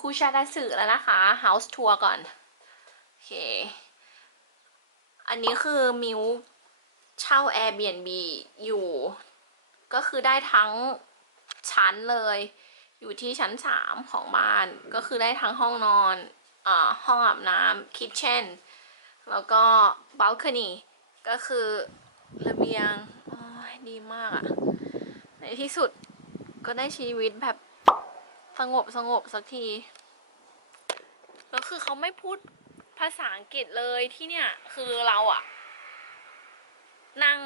คูชาดาสึแล้วนะคะ House Tour ก่อน โอเค อันนี้คือมิวเช่า Airbnb อยู่ ก็คือได้ทั้งชั้นเลย อยู่ที่ชั้นสามของบ้าน ก็คือได้ทั้งห้องนอนอ่าห้องอาบน้ำคิทเช่น แล้วก็บ a ลค n นีก็คือระเบียง ดีมากอะในที่สุดก็ได้ชีวิตแบบ สงบสงบสักทีแล้วคือเขาไม่พูดภาษาอังกฤษเลยที่เนี่ย คือเราอะนั่ง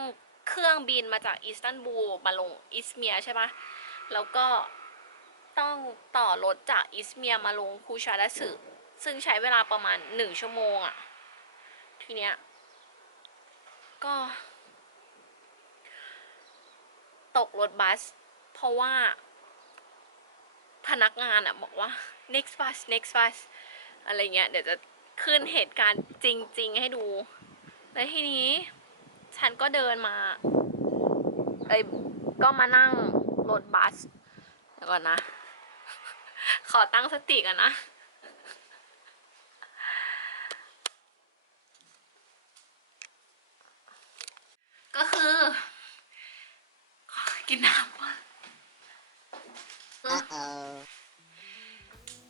เครื่องบินมาจากอิสตันบูลมาลงอิสเมียใช่ปะแล้วก็ต้องต่อรถจากอิสเมียมาลงคูชาดาสึซึ่งใช้เวลาประมาณหนึ่งชั่วโมงอะทีเนี้ย ก็ ตกรถบัส เพราะว่า พนักงานอะบอกว่า next bus next bus อะไรเงี้ยเดี๋ยวจะขึ้นเหตุการณ์จริง ๆ ให้ดู แล้วทีนี้ฉันก็เดินมาเอ้ยก็มานั่งรถบัสเดี๋ยวก่อนนะ ขอตั้งสติก่อนนะก็คือ กินน้ำก่อน Uh-oh.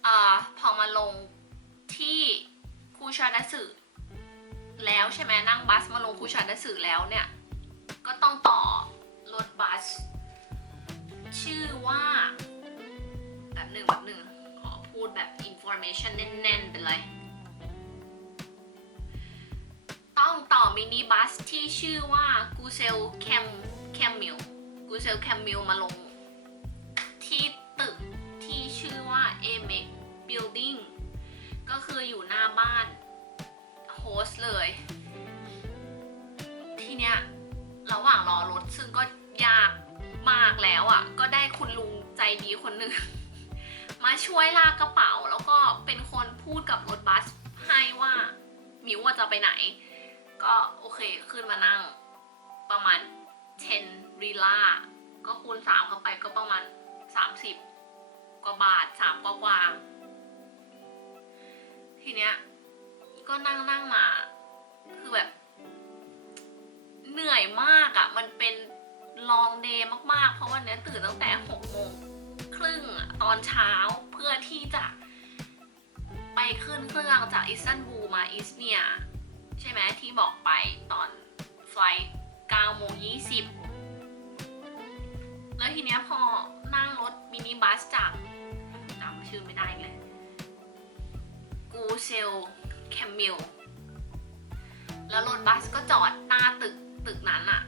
อ่าพอมาลงที่คูชาดะสึแล้วใช่ไหมนั่งบัสมาลงคูชาดะสึแล้วเนี่ย ก็ต้องต่อรถบัส ชื่อว่าแบบหนึ่งแบบหนึ่งขอพูดแบบ information แน่นๆไปเลย ต้องต่อมินิบัสที่ชื่อว่ากูเซลแคมแคมมิลกูเซลแคมมิลมาลง ที่ตึกที่ชื่อว่า a m e c Building ก็คืออยู่หน้าบ้านโฮสเลย ทีเนี้ยระหว่างรอรถซึ่งก็ยากมากแล้วอะ่ะ ก็ได้คุณลุงใจดีคนหนึ่ง มาช่วยลากกระเป๋า แล้วก็เป็นคนพูดกับรถบัสให้ว่ามิวว่าจะไปไหน ก็โอเคขึ้นมานั่ง ประมาณ10รีลาก็คูณ3เข้าไปก็ประมาณ 30 กว่าบาทสามกว่ากว่าทีเนี้ยก็นั่งนั่งมา คือแบบ เหนื่อยมากอะ่ะ มันเป็นลองเดย์มากๆ เพราะวันเนี้ยตื่นตั้งแต่หกโมงครึ่งตอนเช้าเพื่อที่จะ ไปขึ้นเครื่องจากอิสตันบูลมาอิสเมีย ใช่ไหมที่บอกไปตอนไฟล์9โมง20 แล้วทีเนี้ยพอ นั่งรถมินิบัสจากจำชื่อไม่ได้เลยกูเซลแคมมิลแล้วรถบัสก็จอดหน้าตึกตึกนั้นอะ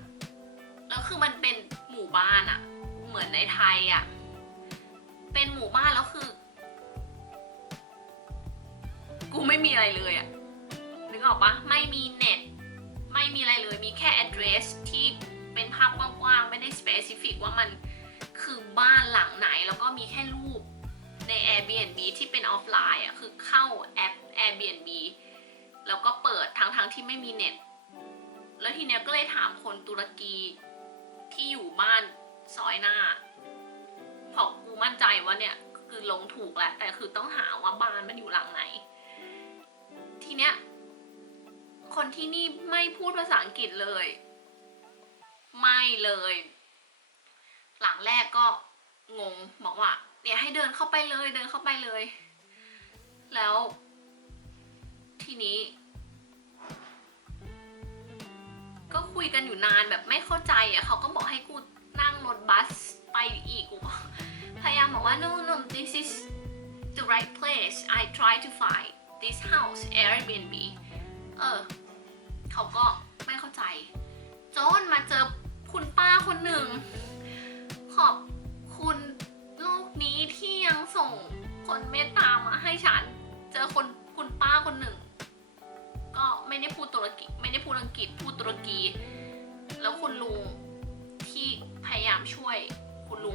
แล้วคือมันเป็นหมู่บ้านอะเหมือนในไทยอะเป็นหมู่บ้านแล้วคือ กูไม่มีอะไรเลยอะนึกออกปะไม่มีเน็ต ไม่มีอะไรเลย มีแค่ address ที่เป็นภาพกว้างๆ ไม่ได้ specific ว่ามัน คือบ้านหลังไหนแล้วก็มีแค่รูปใน Airbnb ที่เป็นออฟไลน์อะคือเข้าแอป Airbnb แล้วก็เปิดทั้งๆทที่ไม่มีเน็ต แล้วทีเนี้ยก็เลยถามคนตุรกีที่อยู่บ้านซอยหน้าเพราะกูมั่นใจว่าเนี่ยคือลงถูกแหละ แต่คือต้องหาว่าบ้านมันอยู่หลังไหน ทีเนี้ยคนที่นี่ไม่พูดภาษาอังกฤษเลย ไม่เลย หลังแรกก็งงบอกว่าเนี่ยให้เดินเข้าไปเลยเดินเข้าไปเลย แล้ว ทีนี้ ก็คุยกันอยู่นานแบบไม่เข้าใจอะเขาก็บอกให้กูนั่งรถบัสไปอีกกูพยายามบอกว่า no no this is the right place I try to find this house Airbnb เออเขาก็ไม่เข้าใจ จนมาเจอคุณป้าคนหนึ่ง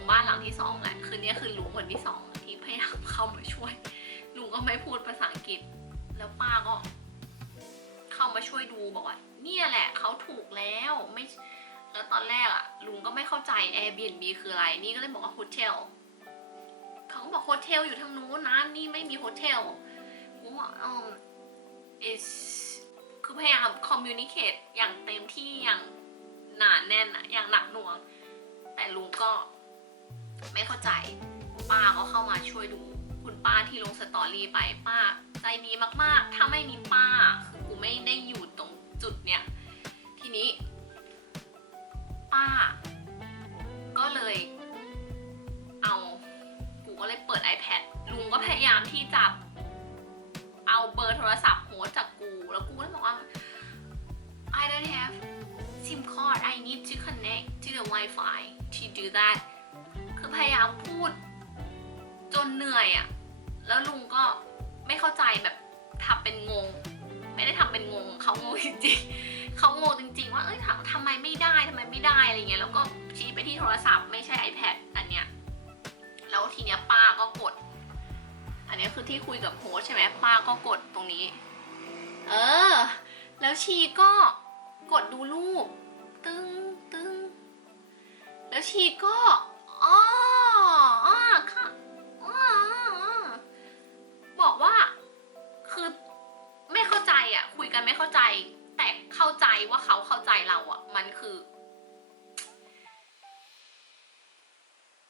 บ้านหลังที่สองแหละคืนนี้คือลุงคนที่สองที่พยายามเข้ามาช่วยลุงก็ไม่พูดภาษาอังกฤษ แล้วป้าก็ เข้ามาช่วยดูบอกว่าเนี่ยแหละเขาถูกแล้วไม่แล้วตอนแรกอะลุงก็ไม่เข้าใจ Airbnb คืออะไร นี่ก็เลยบอกว่าโฮเทลเขาก็บอกโฮเทลอยู่ทางนู้นนะนี่ไม่มีโฮเทลผมว่าอืม is คือพยายาม communicate อย่างเต็มที่อย่างหนาแน่นอะอย่างหนักหน่วง แต่ลุงก็ ไม่เข้าใจ ป้าก็เข้ามาช่วยดู คุณป้าที่ลงสตอรี่ไปป้า ใจดีมากๆ ถ้าไม่มีป้า คือกูไม่ได้อยู่ตรงจุดเนี้ยทีนี้ ป้า ก็เลย เอากูก็เลยเปิด iPad ลุงก็พยายามที่จะเอาเบอร์โทรศัพท์โฮสจากกูแล้วกูก็เลยบอกว่า I don't have SIM card I need to connect to the Wi-Fi to do that คือพยายามพูด จนเหนื่อยอะ่ะ แล้วลุงก็ไม่เข้าใจแบบทำเป็นงง ไม่ได้ทำเป็นงงเขางงจริงๆเขางงจริง ๆ ว่าเอ้ยทำทำไมไม่ได้ทำไมไม่ได้อะไรเงี้ยแล้วก็ชี้ไปที่โทรศัพท์ไม่ใช่ iPad อันเนี้ยแล้วทีเนี้ยป้าก็กด อันนี้คือที่คุยกับโฮสใช่ไหมป้าก็กดตรงนี้ เออ แล้วชีก็กดดูรูป ตึงตึ้งแล้วชีก็ อ๋ออ๋อค่ะอ๋ออ๋อบอกว่า คือไม่เข้าใจอะ คุยกันไม่เข้าใจ แต่เข้าใจว่าเขาเข้าใจเราอะ มันคือ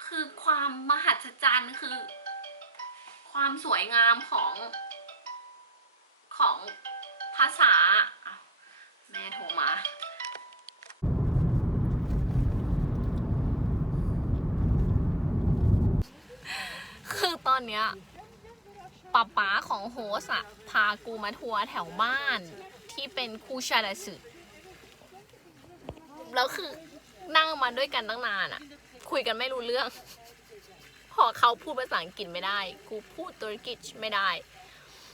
คือความมหัศจรรย์คือ ความสวยงามของ ของภาษาแม่โทรมา คื อนเนี้ยป๊าป๊าของโฮสอะพากูมาทัวร์แถวบ้านที่เป็นคูชาดาสึแล้วคือนั่งมาด้วยกันตั้งนานอะคุยกันไม่รู้เรื่อง พอเขาพูดภาษาอังกฤษไม่ได้ กูพูดตุรกิชไม่ได้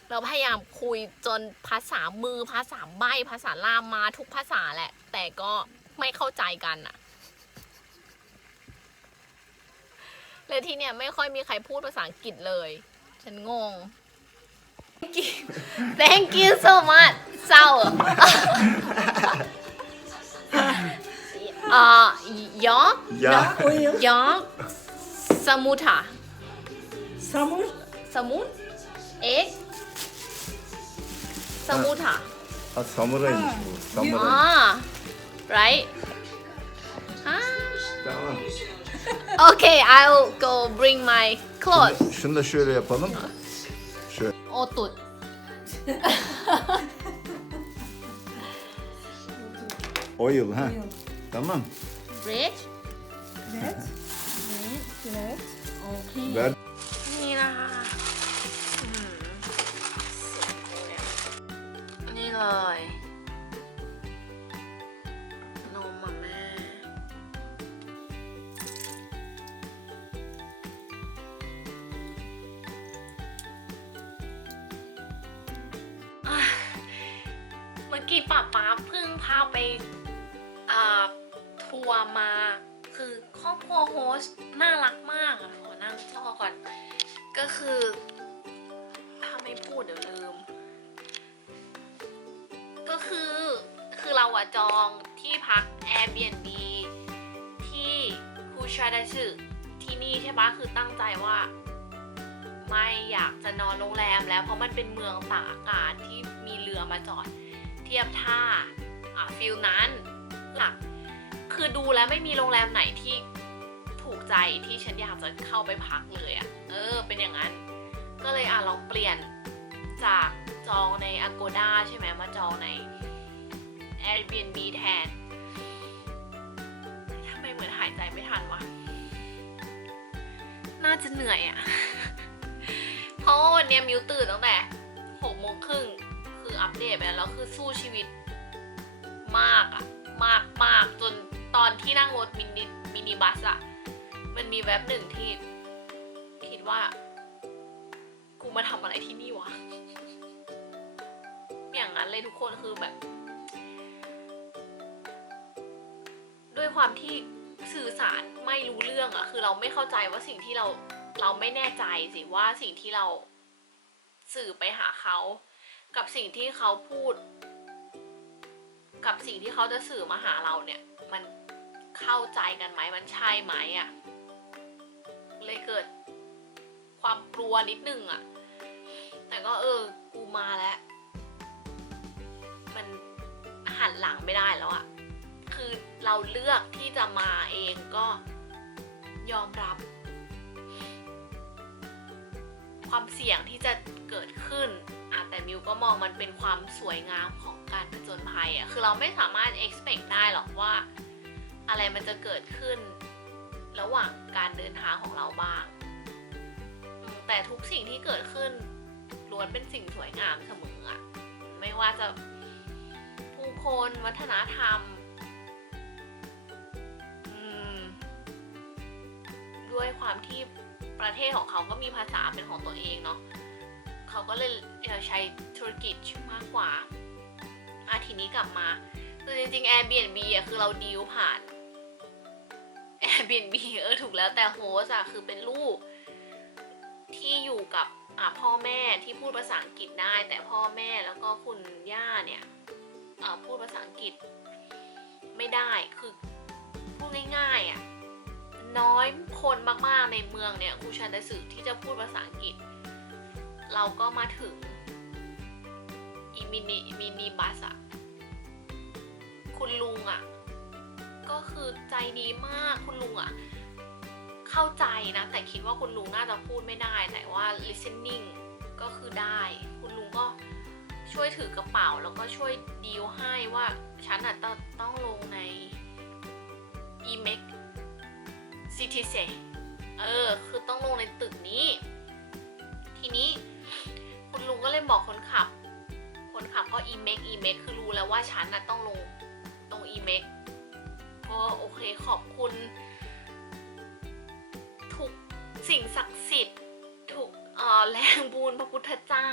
เราพยายามคุยจนภาษามือภาษาใบภาษาลามมาทุกภาษาแหละ แต่ก็ไม่เข้าใจกันอะ และที่เนี่ยไม่ค่อยมีใครพูดภาษาอังกฤษเลย ฉันงง Thank you Thank you so much เศร้าอ่ายอก Ja. Oil. ยอกสมุทา Samur. สมุทเอ็กสมุทา Ha, samuraymış bu. Samuray. อ่า right อ่า Tamam. okay, I'll go bring my clothes. Şunu da şöyle yapalım. Şöyle. Otur. O ha. Oil. Tamam. Bridge. Red. Red. Red. Okay. Nina. Hmm. Nilay. าเพิ่งพาไปทัวร์มา คือครอบครัวโฮสต์น่ารักมากอะขอนั่งจอก่อน ก็คือถ้าไม่พูดเดี๋ยวลืม ก็คือคือเราอะจองที่พัก Airbnb ที่คูชาไดสึที่นี่ใช่ปะคือตั้งใจว่า ไม่อยากจะนอนโรงแรมแล้วเพราะมันเป็นเมืองตากอากาศที่มีเรือมาจอด ทียบท่าอะฟิลนั้นหลัก คือดูแล้วไม่มีโรงแรมไหนที่ถูกใจที่ฉันอยากจะเข้าไปพักเลยอะ่ะ เออ เป็นอย่างนั้น ก็เลยอะลองเปลี่ยนจากจองใน Agoda ใช่ไหมมาจองใน Airbnb แทนทำไมเหมือนหายใจไม่ทันวะ น่าจะเหนื่อยอะ่ะ เพราะวันนี้มิวตื่นตั้งแต่หกโมงครึ่ง คืออัปเดตไปแล้วแล้วคือสู้ชีวิตมากอะมากมากจนตอนที่นั่งรถมินิมินิบัสอะมันมีแว็บหนึ่งที่ คิดว่า กูมาทำอะไรที่นี่วะ อย่างนั้นเลยทุกคนคือแบบ ด้วยความที่สื่อสารไม่รู้เรื่องอะคือเราไม่เข้าใจว่าสิ่งที่เราเราไม่แน่ใจสิว่าสิ่งที่เราสื่อไปหาเขา กับสิ่งที่เขาพูด กับสิ่งที่เขาจะสื่อมาหาเราเนี่ย มันเข้าใจกันไหมมันใช่ไหมอะเลยเกิดความกลัวนิดนึงอะแต่ก็เออ กูมาแล้ว มันหันหลังไม่ได้แล้วอะคือเราเลือกที่จะมาเองก็ยอมรับ ความเสี่ยงที่จะเกิดขึ้น แต่มิวก็มองมันเป็นความสวยงามของการผจญภัยอะคือเราไม่สามารถ expect ได้หรอกว่า อะไรมันจะเกิดขึ้นระหว่างการเดินทางของเราบ้าง แต่ทุกสิ่งที่เกิดขึ้นล้วนเป็นสิ่งสวยงามเสมออะไม่ว่าจะผู้คนวัฒนธรรมด้วยความที่ประเทศของเขาก็มีภาษาเป็นของตัวเองเนาะ เขาก็เลยใช้ธุรกิจมากกว่าอาทีนี้กลับมาคือจริงๆ Airbnb อะคือเราดีลผ่าน Airbnb เออถูกแล้วแต่โฮสอะคือเป็นลูก ที่อยู่กับพ่อแม่ที่พูดภาษาอังกฤษได้ แต่พ่อแม่แล้วก็คุณย่าเนี่ยพูดภาษาอังกฤษไม่ได้คือพูดง่ายๆอะน้อยคนมากๆในเมืองเนี่ยคูชันเดสึที่จะพูดภาษาอังกฤษ เราก็มาถึงอีมินิมินิบัสอะคุณลุงอะก็คือใจดีมากคุณลุงอะเข้าใจนะ แต่คิดว่าคุณลุงน่าจะพูดไม่ได้ แต่ว่า listening ก็คือได้ คุณลุงก็ช่วยถือกระเป๋าแล้วก็ช่วยดีลให้ว่าฉันอะต้องต้องลงใน e m a c Citizen เออ คือต้องลงในตึกนี้ ทีนี้ ก็เลยบอกคนขับ คนขับก็ e m a c e m a c คือรู้แล้วว่าฉันน่ะต้องลงตรง e m a c ก็โอเคขอบคุณทุกสิ่งศักดิ์สิทธิ์ทุกแรงบูญพระพุทธเจ้า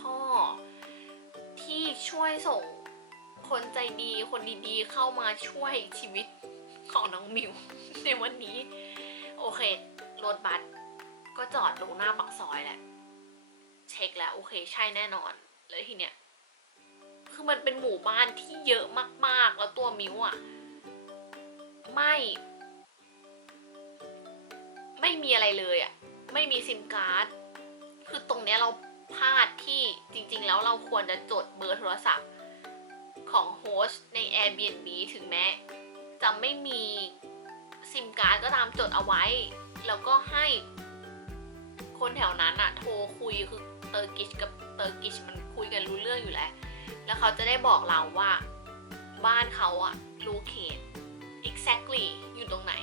พ่อ ที่ช่วยส่งคนใจดีคนดีๆ เข้ามาช่วยชีวิตของน้องมิว ในวันนี้ โอเค รถบัสก็จอดลงหน้าปากซอยแหละ เช็คแล้วโอเคใช่แน่นอน แล้วทีเนี้ยคือมันเป็นหมู่บ้านที่เยอะมากๆ แล้วตัวมิวอะไม่ ไม่มีอะไรเลยอะไม่มีซิมการ์ด คือตรงเนี้ยเราพลาดที่จริง ๆ แล้วเราควรจะจดเบอร์โทรศัพท์ของโฮสต์ใน Airbnb ถึงแม้จะไม่มีซิมการ์ดก็ตามจดเอาไว้ แล้วก็ให้คนแถวนั้นอะโทรคุยคือ เตอร์กิชกับเตอร์กิชมันคุยกันรู้เรื่องอยู่แล้ว แล้วเขาจะได้บอกเราว่าบ้านเขาอะ locate exactly อยู่ตรงไหน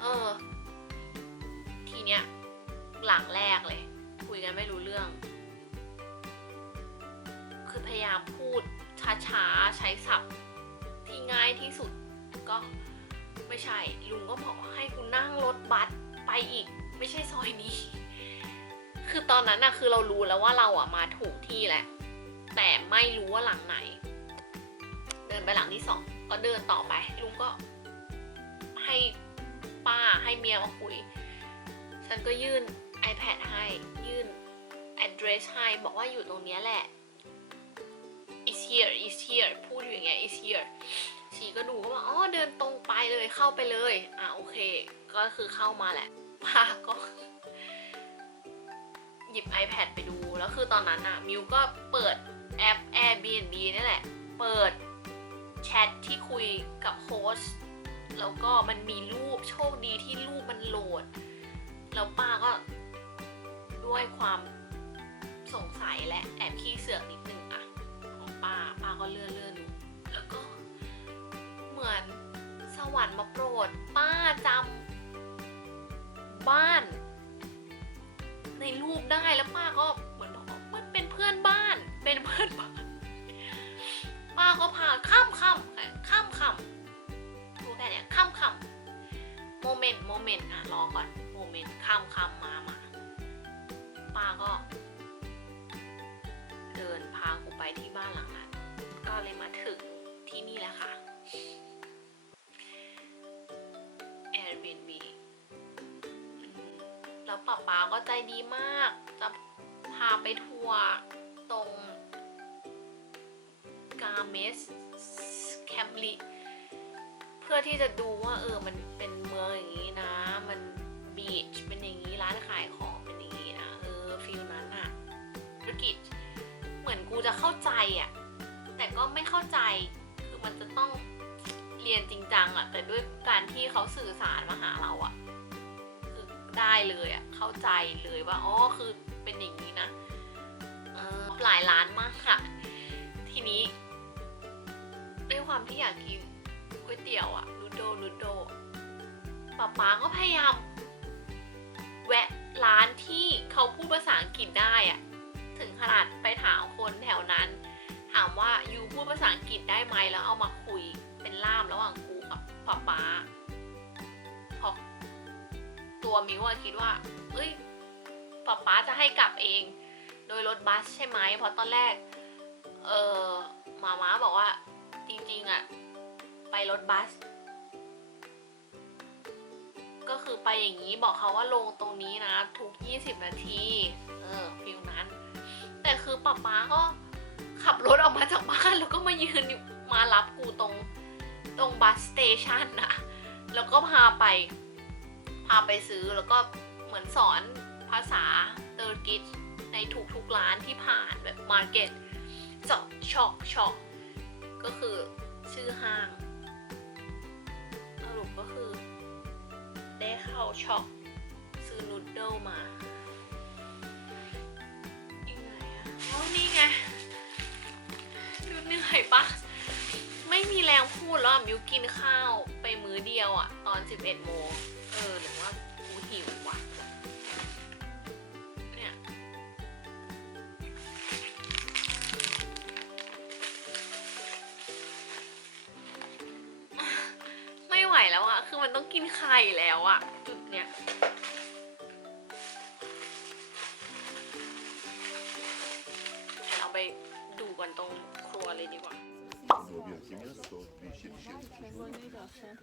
เออ ทีเนี้ยหลังแรกเลย คุยกันไม่รู้เรื่อง คือพยายามพูดช้าๆ ใช้ศัพท์ที่ง่ายที่สุดก็ไม่ใช่ ลุงก็บอกให้กูนั่งรถบัสไปอีก ไม่ใช่ซอยนี้ คือตอนนั้นอะคือเรารู้แล้วว่าเราอะมาถูกที่แหละ แต่ไม่รู้ว่าหลังไหน เดินไปหลังที่สองก็เดินต่อไป ลุงก็ ให้ป้าให้เมียมาคุย ฉันก็ยื่น iPad ให้ ยื่น address ให้บอกว่าอยู่ตรงเนี้ยแหละ is here is here พูดอยู่อย่างเงี้ย is here ชีก็ดูก็ว่าอ๋อเดินตรงไปเลยเข้าไปเลย อะโอเค ก็คือเข้ามาแหละป้าก็ หยิบ iPad ไปดู แล้วคือตอนนั้นอะมิวก็เปิดแอป Airbnb นี่แหละ เปิดแชทที่คุยกับโฮสแล้วก็มันมีรูปโชคดีที่รูปมันโหลด แล้วป้าก็ด้วยความสงสัยและแอบขี้เสือกนิดนึงอะของป้าป้าก็เลื่อนเลื่อนดูแล้วก็เหมือนสวรรค์มาโปรด ป้าจำบ้าน ในรูปได้แล้วป้าก็เหมือนบอกว่ามันเป็นเพื่อนบ้าน เป็นเพื่อนบ้านป้าก็พาข้ามข้ามข้ามข้ามรู้แค่เนี้ยข้ามข้ามโมเมนต์โมเมนต์อะรอก่อนโมเมนต์ข้ามข้ามมามาป้าก็ เดินพากูไปที่บ้านหลังนั้น ก็เลยมาถึงที่นี่แหละค่ะ ป๊าป๊าก็ใจดีมาก จะพาไปทัวร์ตรงกาเมสแคมลิเพื่อที่จะดูว่าเออมันเป็นเมืองอย่างนี้นะ มันบีชเป็นอย่างนี้ร้านขายของเป็นอย่างนี้นะเออฟิลนั้นอะธุรกิจเหมือนกูจะเข้าใจอะแต่ก็ไม่เข้าใจคือมันจะต้องเรียนจริงจังอะแต่ด้วยการที่เขาสื่อสารมาหาเราอะ ได้เลยอะเข้าใจเลยว่าอ๋อคือเป็นอย่างนี้นะหลายร้านมากค่ะ ทีนี้ ด้วยความที่อยากกินก๋วยเตี๋ยวอะนูโดนูโดป๊าป๊าก็พยายาม แวะร้านที่เขาพูดภาษาอังกฤษได้อะถึงขนาดไปถามคนแถวนั้น ถามว่ายูพูดภาษาอังกฤษได้ไหมแล้วเอามาคุยเป็นล่ามระหว่างกูกับป๊าป๊า ตัวมิวอะคิดว่า เอ้ยป๊าป๊าจะให้กลับเอง โดยรถบัสใช่ไหมเพราะตอนแรก เออมาม้าบอกว่า จริงๆอะไปรถบัส ก็คือไปอย่างนี้บอกเขาว่าลงตรงนี้นะ ทุก 20 นาที เออฟิลนั้น แต่คือป๊าป๊าก็ขับรถออกมาจากบ้านแล้วก็มายืนอยู่มารับกูตรงตรงบัสสเตชันนะแล้วก็พาไปาไปซื้อแล้วก็เหมือนสอนภาษาเตอร์กิชในทุกๆร้านที่ผ่านแบบมาร์เก็ตจอกช็อกช็อกก็คือชื่อห้างสรุปก็คือ ได้เข้าช็อปซื้อนูดเดิลมายังไงอะอ๋อนี่ไงดูเหนื่อยปะไม่มีแรงพูดแล้วอะมิวกินข้าวไปมื้อเดียวอะตอน 11โมง ต้องกินไข่แล้วอะจุดเนี้ยเราไปดูกันตรงครัวเลยดีกว่า Dobio kimya, soğuk bir şey. şey.